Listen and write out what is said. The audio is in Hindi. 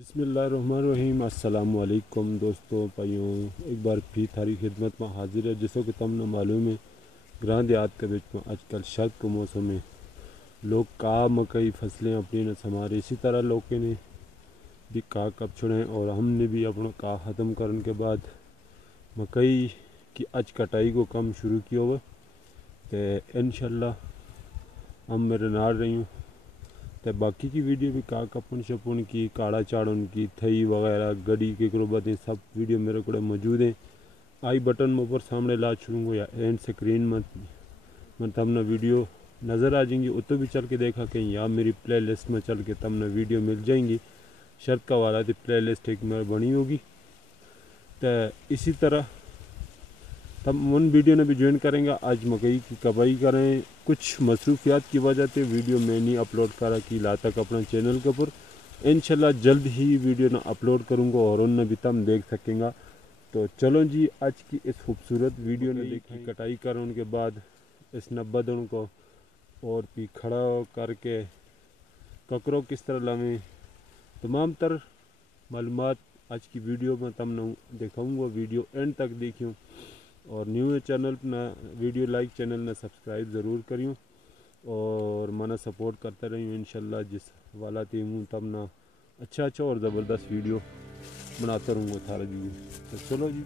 बिस्मिल्लाहिर्रहमानिर्रहीम। अस्सलाम वालेकुम दोस्तों भाइयों, एक बार भी थारी खिदमत में हाजिर है। जिसो कि तमने मालूम है ग्रां देहात के बीच में आजकल शर्त के मौसम में लोग का मकई फसलें अपनी न संवारे, इसी तरह लोग ने भी का कब छुड़ें और हमने भी अपना का ख़त्म करने के बाद मकई की आज कटाई को कम शुरू किया हुआ। तो इंशाल्लाह हम मेरे नाल रही हूँ तो बाकी की वीडियो भी का कपन शपुन की काड़ा चाड़न की थई वगैरह गड़ी के बातें सब वीडियो मेरे को मौजूद हैं। आई बटन में ऊपर सामने ला छूँगा या एंड स्क्रीन में तमने वीडियो नज़र आ जाएंगी। उतो भी चल के देखा कहीं या मेरी प्ले लिस्ट में चल के तमने वीडियो मिल जाएंगी। शर्त का वाला थी प्ले लिस्ट एक मेरे बनी होगी। तो इसी तरह तब उन वीडियो ने भी ज्वाइन करेंगे। आज मकई की कबाई करें, कुछ मसरूफियात की वजह से वीडियो मैं नहीं अपलोड करा कि ला तक अपना चैनल के ऊपर इंशाल्लाह जल्द ही वीडियो ना अपलोड करूँगा और उन भी तम देख सकेंगे। तो चलो जी, आज की इस खूबसूरत वीडियो ने देखी कटाई करने के बाद इस 90 दिन को और भी खड़ा करके ककरों किस तरह लावें तमाम तर मालूमात आज की वीडियो में तमने दिखाऊँगा। वीडियो एंड तक देखियो और न्यू चैनल ना वीडियो लाइक चैनल ने सब्सक्राइब ज़रूर करियो और मना सपोर्ट करते रहियो। इंशाल्लाह जिस वाला थी हूँ तब ना अच्छा और ज़बरदस्त वीडियो बनाता रहूँगा थारा जी। तो चलो जी।